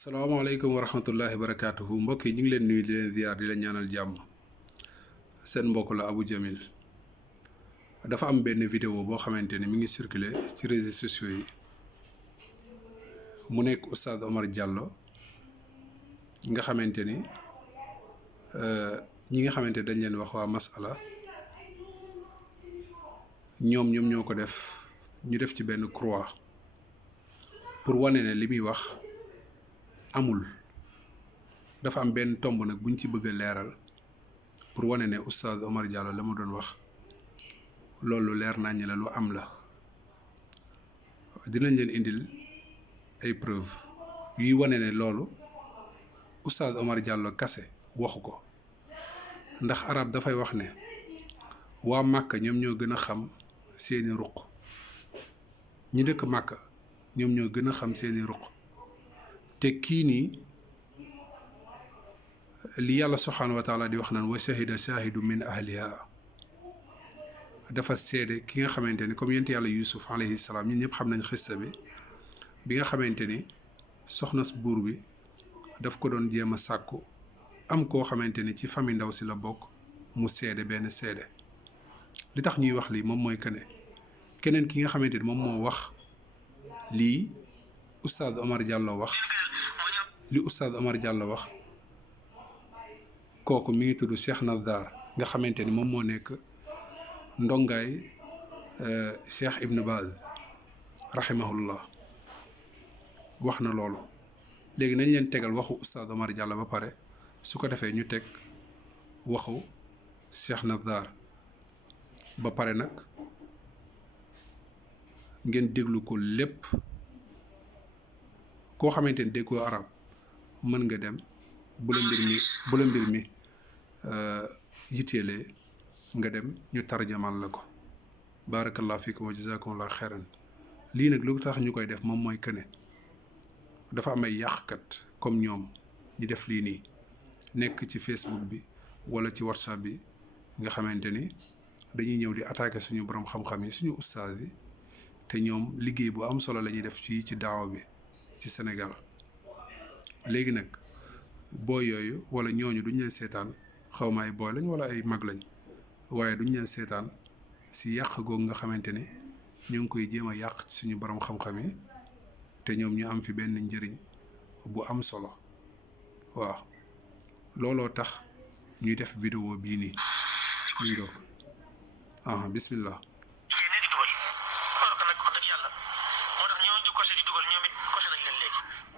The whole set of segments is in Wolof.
salaamaaleykum wa rahmatullahi wa barakaatuhu mbokk yi ñu ngi leen nuyu di leen ziar di leen ñaanal jàmm seen mbokk la Abou Jamil dafa am benn vidéo boo xamante ni mi ngi circulé ci réseaux sociaux yi mu nekk Oustaz Omar Diallo nga xamante ni ñi nga xamante dañ leen wax waa masala ñoom ñoo ko def ñu def ci benn croix pour wane ne li muy wax amul dafa am benn tomb nag buñ ci bëgg a leeral pour wane ne Oustaz Omar Diallo la ma doon wax loolu leer nañ la lu am la dinañ leen indil ay preuve yuy wane ne loolu Oustaz Omar Diallo kase waxu ko ndax arab dafay wax ne waa Màkka ñoom ñoo gën a xam seeni ruq ñi dëkk Màkka ñoom ñoo gën a xam seeni ruq te kii nii li yàlla subhaanahu wa taala di wax naan wa shahida shahidu min ahliha dafa seede ki nga xamante ni comme yent yàlla yusuf alayhi salaam ñun ñëpp xam nañ xista bi nga xamante ni soxna buur bi daf ko doon jéem a sàkku am koo xamante ni ci famille ndaw si la bokk mu seede benn seede li tax ñuy wax lii moom mooy keneen ki nga xamante ni moom moo wax lii Oustaz Omar Diallo wax li Oustaz Omar Diallo wax kooku mi ngi tudd Cheikh Nazar nga xamante ni moom moo nekk ndongaay Cheikh Ibn Baz rahimahullah wax na loolu léegi nañ leen tegal waxu Oustaz Omar Diallo ba pare su ko defee ñu teg waxu Cheikh Nazar ba pare nag ngeen déglu ko lépp koo xamante ni déggoo arab mën nga dem bu la mbir mi yitteelee nga dem ñu tarjamal la ko barakallahu fiikum wa jazakumullahu xeyran lii nag lu tax ñu koy def moom mooy këne dafa am ay yàqkat comme ñoom ñi def lii nii nekk ci Facebook bi wala ci WhatsApp bi nga xamante ni dañuy ñëw di attaquer suñu borom xam-xam yi suñu ustaas yi te ñoom liggéey bu am solo la ñuy def fii ci daawa bi ci Sénégal léegi nag booy yooyu wala ñooñu duñ leen seetaan xaw ma ay booy lañ wala ay mag lañ waaye duñ leen seetaan si yàq googu nga xamante ni ñu ngi koy jéem a yàq ci suñu borom xam-xam yi te ñoom ñu am fi benn njëriñ bu am solo waaw looloo tax ñuy def vidéo bii nii ñu ngi ko bismillah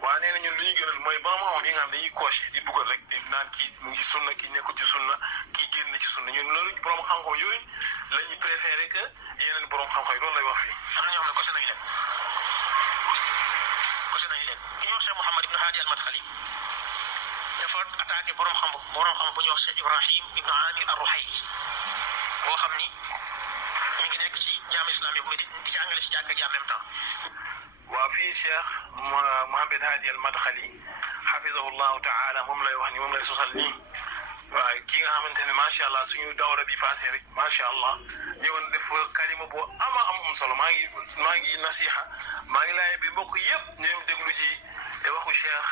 waa nee na ñun li ñu gënal mooy borom xam-xam yi nga xam ne dañuy coché di dugal rek di naan kii mu ngi sunna kii nekkul ci sunna kii génn ci sunna ñun loolu borom xam-xam yooyu la ñuy préféré que yeneen borom xam-xam yi loolu lay wax fii. am na ñoo xam ne coché nañu leen ki ñuy wax Cheikh Mouhamed Ibn Hadi al-Madkhali dafa attaqué borom xam bu ñuy wax Cheikh Ibrahim Ibn Amir ar-Ruhayli boo xam ni ñu ngi nekk ci jaam islamique bu di jàngale ci jàkka ji en même temps. waaw fii Cheikh Mouhamed Hadi al-Madkhali xafidahullahu taala moom lay wax ni moom lay sosal nii waaw kii nga xamante ne macha allah suñu dawra bi passé rek macha allah ñëwoon def kalima boo am solo maa ngi nasiha maa ngi laaj bi mbokk yëpp ñoom déglu ji waxu Cheikh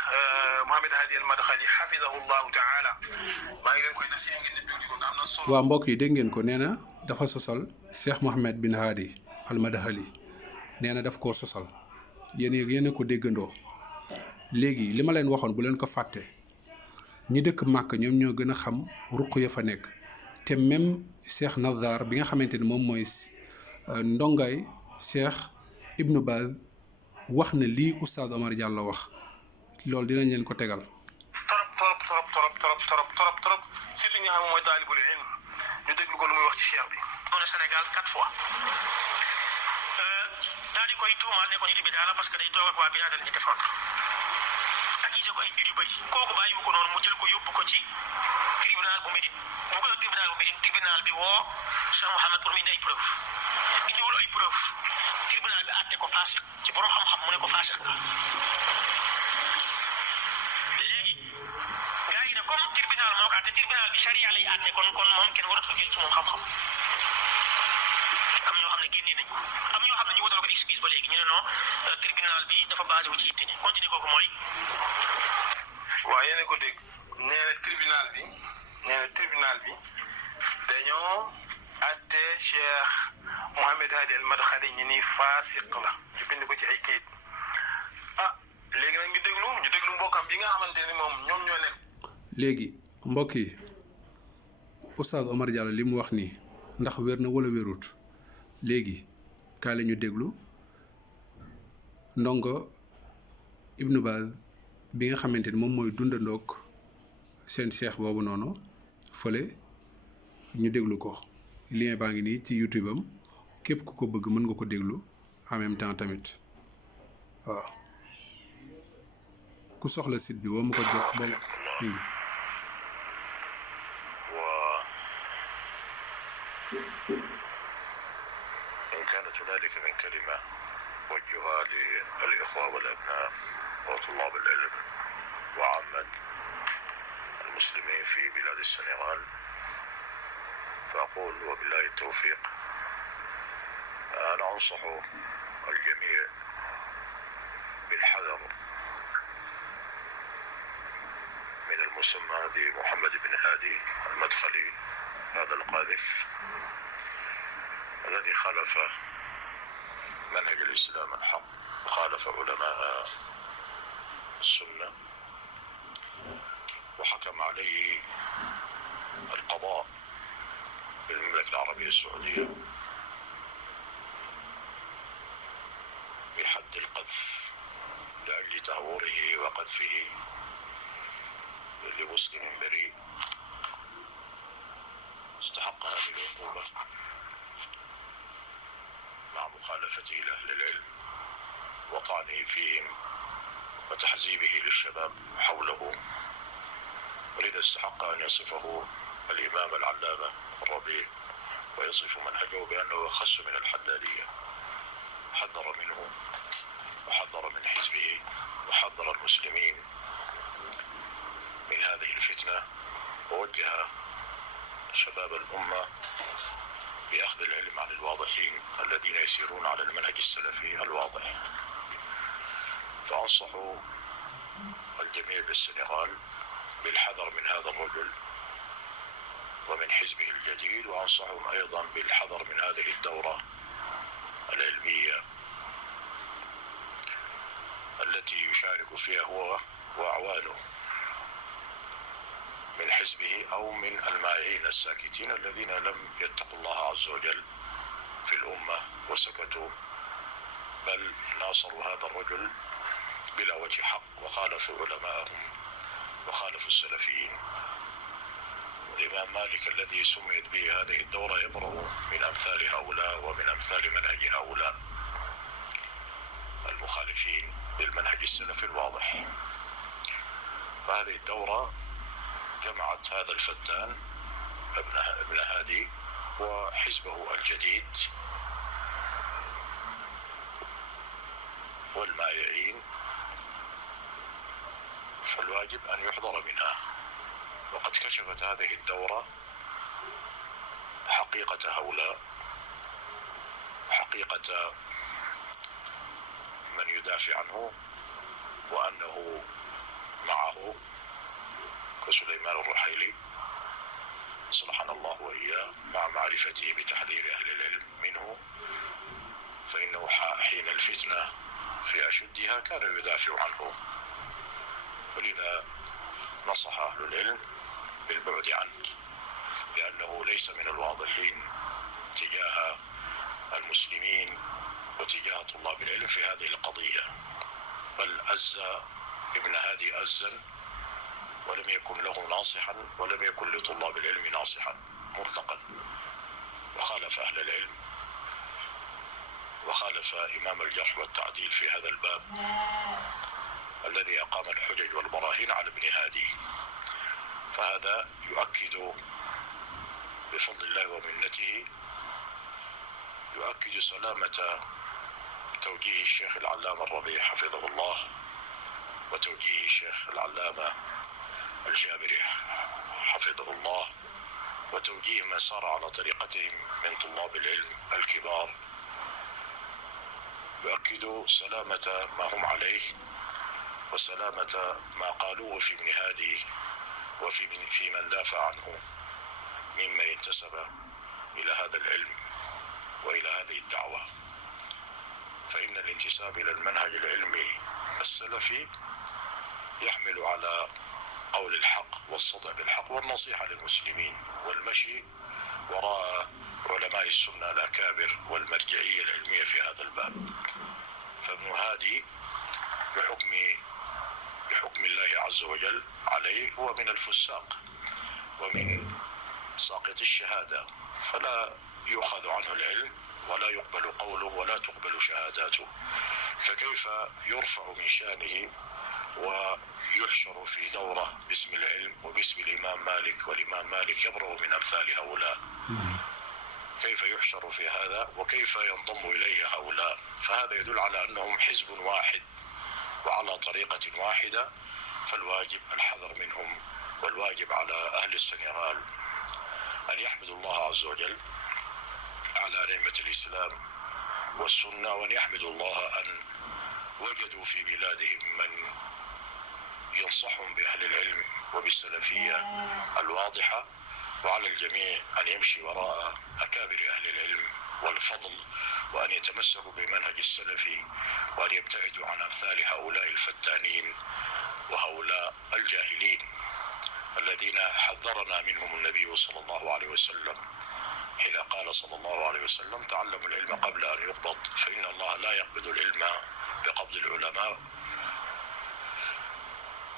Mouhamed Hadi al-Madkhali xafidahullahu taala maa ngi leen koy nasiha ngeen di déglu ko am na solo. waaw mbokk yi dégg ngeen ko nee na dafa sosal Cheikh Mouhamed bin Hadi al-Madkhali nee na daf koo sosal. yéen ko déggandoo léegi li ma leen waxoon bu leen ko fàtte ñi dëkk màkk ñoom ñoo gën a xam ruq ya fa nekk te même Cheikh Nazar bi nga xamante ni moom mooy ndongaay Cheikh Ibn Baz wax na lii Oustaz Omar Diallo wax loolu dinañ leen ko tegal. trop surtout ñi nga xam mooy taalibul ilm ñu déglu ko lu muy wax ci Cheikh bi. on est Sénégal 4 fois. daal di koy tuumaal ne ko nit bi daala parce que day toog ak waa bi daal di défendre ak yi ko ay mbir yu bëri kooku bàyyiwu ko noonu mu jël ko yóbbu ko ci tribunal bu Médine mu ko tribunal bu Médine tribunal bi woo Cheikh Mouhamed pour mu indi ay preuve indiwul ay preuve tribunal bi àtte ko faasiq ci borom xam-xam mu ne ko faasiq léegi gars yi ne comme tribunal moo ko àtte tribunal bi charia lay àtte kon moom kenn waratu jël ci moom xam-xam am ñoo xam ne génnee nañ ko am ñoo xam ne ñu wutal ko excuse ba léegi ñu ne non tribunal bi dafa basé wu ci yitte ni continuer kooku mooy ko dégg nee na tribunal bi dañoo atte Cheikh Mouhamed Hadi al Madkhali ñu ni faasiq la ñu bind ko ci ay kayit léegi nag ñu déglu mbokkam bi nga xamante ni moom ñoom ñoo nekk. léegi mbokk yi Oustaz Omar Diallo li mu wax nii ndax wér na wala wérut léegi kaay la ñu déglu ndongo Ibnu Baz bi nga xamante ni moom mooy dundandoog seen cheikh boobu noonu fële ñu déglu ko lien baa ngi nii ci YouTube am képp ku ko bëgg mën nga ko déglu en même temps tamit waaw ku soxla site bi boo ma ko jox ba mi ngi إن كانت هنالك من كلمة وجهها للإخوة والأبناء وطلاب العلم وعامة المسلمين في بلاد السنغال فأقول وبالله التوفيق. أنا أنصح الجميع بالحذر من المسمى بمحمد بن هادي المدخلي هذا القاذف الذي خالف منهج الإسلام الحق وخالف علماء السنة وحكم عليه القضاء بالمملكة العربية السعودية بحد القذف لأجل تهوره وقذفه لمسلم بريء استحق هذه العقوبة مع مخالفته لأهل العلم وطعنه فيهم وتحزيبه للشباب حوله، ولذا استحق أن يصفه الإمام العلامة الربيع ويصف منهجه بأنه أخص من الحدادية. حذر منه وحذر من حزبه وحذر المسلمين من هذه الفتنة ووجه شباب الأمة بأخذ العلم عن الواضحين الذين يسيرون على المنهج السلفي الواضح. فأنصح الجميع بالسنغال بالحذر من هذا الرجل ومن حزبه الجديد، وأنصحهم أيضا بالحذر من هذه الدورة العلمية التي يشارك فيها هو وأعوانه من حزبه أو من المائعين الساكتين الذين لم يتقوا الله عز وجل في الأمة وسكتوا، بل ناصروا هذا الرجل بلا وجه حق وخالفوا علماءهم وخالفوا السلفيين. الإمام مالك الذي سميت به هذه الدورة يبرأ من أمثال هؤلاء ومن أمثال منهج هؤلاء المخالفين للمنهج السلفي الواضح. فهذه الدورة جمعت هذا الفتان ابن هادي وحزبه الجديد والمائعين، فالواجب أن يحذر منها. وقد كشفت هذه الدورة حقيقة هؤلاء، حقيقة من يدافع عنه وأنه معه كسليمان الرحيلي صلحنا الله وإياه، مع معرفته بتحذير أهل العلم منه، فإنه حين الفتنة في أشدها كان يدافع عنه، ولذا نصح أهل العلم بالبعد عنه لأنه ليس من الواضحين تجاه المسلمين وتجاه طلاب العلم في هذه القضية، بل أز ابن هادي أزا ولم يكن له ناصحا ولم يكن لطلاب العلم ناصحا مطلقا، وخالف أهل العلم وخالف إمام الجرح والتعديل في هذا الباب الذي أقام الحجج والبراهين على ابن هادي. فهذا يؤكد بفضل الله ومنته، يؤكد سلامة توجيه الشيخ العلامة الربيع حفظه الله وتوجيه الشيخ العلامة الجابري حفظه الله وتوجيه من سار على طريقتهم من طلاب العلم الكبار، يؤكد سلامة ما هم عليه وسلامة ما قالوه في ابن هادي في من دافع عنه ممن انتسب إلى هذا العلم وإلى هذه الدعوة. فإن الانتساب إلى المنهج العلمي السلفي يحمل على قول الحق والصدع بالحق والنصيحة للمسلمين والمشي وراء علماء السنة الأكابر والمرجعية العلمية في هذا الباب. فابن هادي بحكم الله عز وجل عليه هو من الفساق ومن ساقط الشهادة، فلا يؤخذ عنه العلم ولا يقبل قوله ولا تقبل شهاداته، فكيف يرفع من شانه ويحشر في دورة باسم العلم وباسم الإمام مالك، والإمام مالك يبرأ من أمثال هؤلاء؟ كيف يحشر في هذا وكيف ينضم إليه هؤلاء؟ فهذا يدل على أنهم حزب واحد وعلى طريقة واحدة، فالواجب الحذر منهم. والواجب على أهل السنغال أن يحمدوا الله عز وجل على نعمة الإسلام والسنة، وأن يحمدوا الله أن وجدوا في بلادهم من ينصحهم بأهل العلم وبالسلفية الواضحة، وعلى الجميع أن يمشي وراء أكابر أهل العلم والفضل، وأن يتمسكوا بمنهج السلفي، وأن يبتعدوا عن أمثال هؤلاء الفتانين وهؤلاء الجاهلين الذين حذرنا منهم النبي صلى الله عليه وسلم حين قال صلى الله عليه وسلم: تعلموا العلم قبل أن يقبض، فإن الله لا يقبض العلم بقبض العلماء،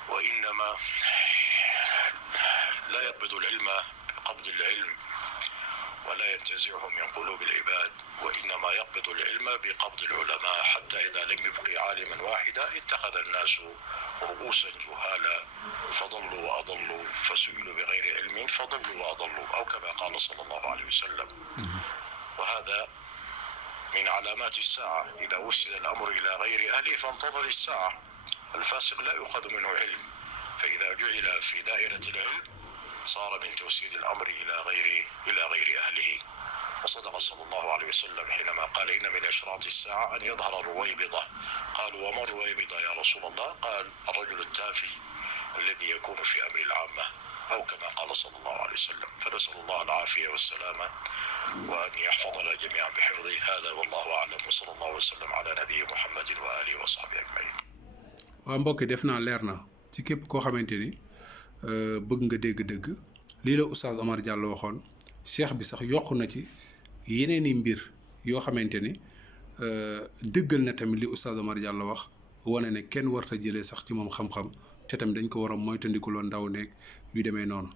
وإنما لا يقبض العلم بقبض العلم ولا ينتزعه من قلوب العباد، وإنما يقبض العلم بقبض العلماء، حتى إذا لم يبقي عالما واحدا اتخذ الناس رؤوسا جهالا فضلوا وأضلوا، فسئلوا بغير علم فضلوا وأضلوا، أو كما قال صلى الله عليه وسلم. وهذا من علامات الساعة، إذا وسد الأمر إلى غير أهله فانتظر الساعة. الفاسق لا يؤخذ منه علم، فإذا جعل في دائرة العلم صار من توسيد الأمر إلى غير أهله. وصدق صلى الله عليه وسلم حينما قال: إن من أشراط الساعة أن يظهر الرويبضة. قالوا: وما الرويبضة يا رسول الله؟ قال: الرجل التافه الذي يكون في أمر العامة، أو كما قال صلى الله عليه وسلم. فنسأل الله العافية والسلامة، وأن يحفظنا جميعا بحفظه. هذا والله أعلم، وصلى الله وسلم على نبي محمد وآله وصحبه أجمعين. waa mbokk yi def naa leer na ci képp koo xamante ni bëgg nga dégg-dëgg lii la Oustaz Omar Diallo waxoon. cheikh bi sax yokku na ci yeneeni mbir yoo xamante ni dëggal na tamit li Oustaz Omar Diallo wax, wane ne kenn warta jëlee sax ci moom xam-xam, te tamit dañ ko war a moytandikuloo ndaw neeg yu demee noonu.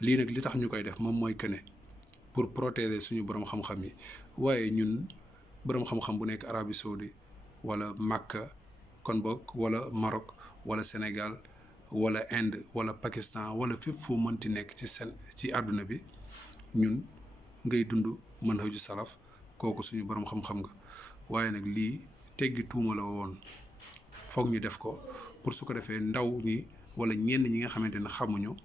lii nag li tax ñu koy def moom mooy que ne pour protéger suñu borom xam-xam yi, waaye ñun borom xam-xam bu nekk Arabie Saoudi wala Makka kon boog wala Maroc wala Sénégal wala Inde wala Pakistan wala fépp foo mënti nekk ci àdduna bi, ñun ngay dund manhaju salaf, kooku suñu borom xam-xam nga. waaye nag lii teggi tuuma la woon, foog ñu def ko pour su ko defee ndaw ñi wala ñenn ñi nga xamante ne xamuñu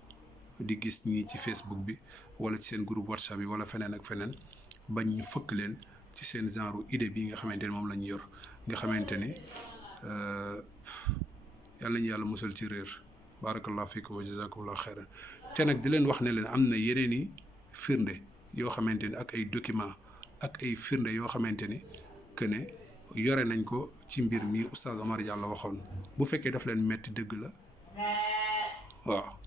di gis ñii ci Facebook bi wala ci seen groupe WhatsApp bi wala feneen ak feneen, bañ ñu fëkk leen ci seen genre idée bi nga xamante ne moom lañu yor, nga xamante ne yàlla ñu yàlla musal ci réer. barakallahu fikum wa jazakumullahu xeyran. te nag di leen wax ne leen am na yeneen i firnde yoo xamante ni ak ay document ak ay firnde yoo xamante ni que ne yore nañ ko ci mbir mi Oustaz Omar Diallo waxoon. bu fekkee daf leen metti dëgg la waaw.